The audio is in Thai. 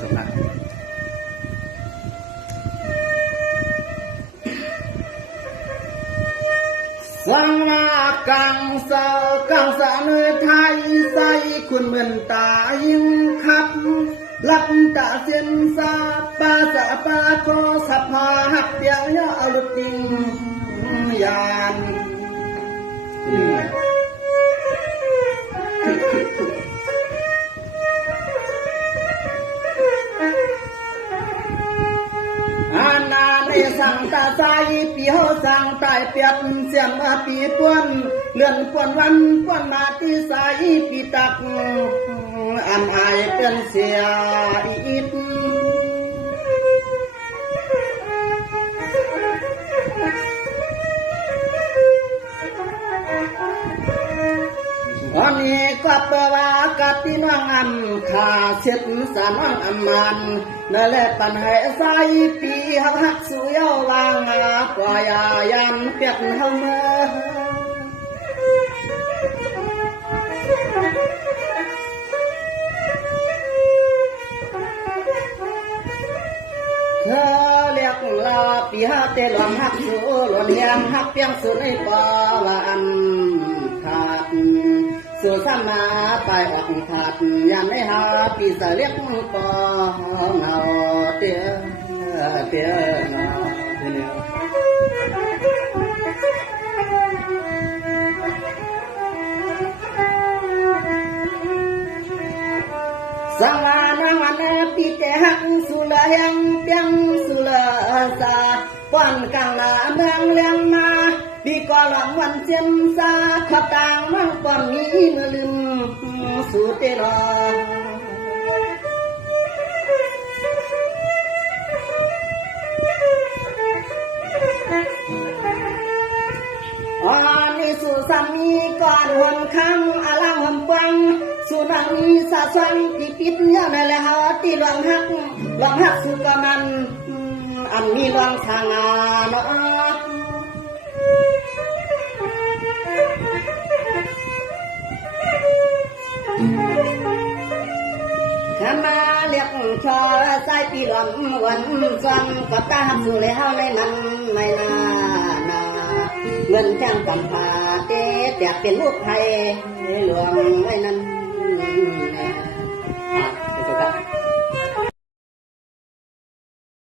สัมผัสสังมากังสาเนื้อไทยใส่คุณเหมือนตายิงขับลับตาเส้นซาปาสะปาโคสัพพาหักเปียงยาอลุติงยานอานาในสังตาใจปีโหสังตายเปียบเสียงมาปีป่วนเลื่อนป่วนวันป่วนมาที่สายปีตักอันอายเป็นเสียอิดวันนี้ก็เปว่ากับพี่น้องอันขาเช็ดสานองอันมันนั่นแหละปัญหาสายปีหักสุยาวางปล่อยยันเปียกเฮาเมื่อเธอเรียกลาปีหาเตลองหักสูหล่นยังหักเปียงสุดในป่าละอันขาดสู่สมาไปออกขาดยันไม่หาปีสเรียกปอเงาเตี้ยเตี้ยสังวานังวันปีเตหักสุลยังเปียงสุลสาป้อนกลางนาเมืองเลี้ยงมาปีก่อนหลังวันเจียมซาขับต่างมังป้อนมีเนื้อลืมสู่เตลออันนี้สู่สามีก่อนหนคำอาลังหมปังสุนันนี้สะสังที่ปิดเนี่ยนั่นแหละฮะที่หลวงหักสุกมันอันนี้หลวงทางเนาะขมาเรียกชอใส่ปีหลวงวันฟังกับตาหักสุแล้วในนั้นไม่นาเงินจ้างกำพาเตะแต่เป็นลูกไทยหลวงไว้นั้น